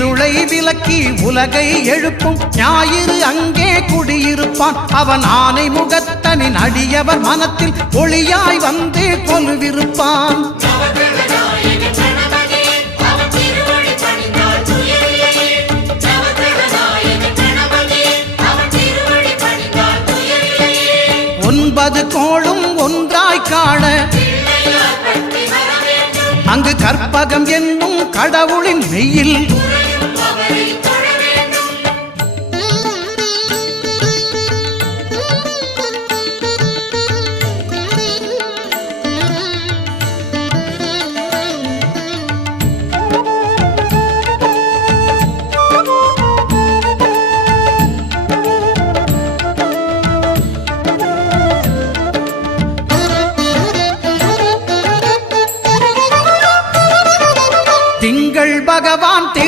இருளை விலக்கி உலகை எழுப்பும் ஞாயிறு அங்கே குடியிருப்பான். அவன் ஆனை முகத்தனின் அடியவர் மனத்தில் ஒளியாய் வந்து கொலுவிருப்பான். ஒன்பது கோளும் ஒன்றாய் காண அங்கு கற்பகம் என்னும் கடவுளின் மெய்யில்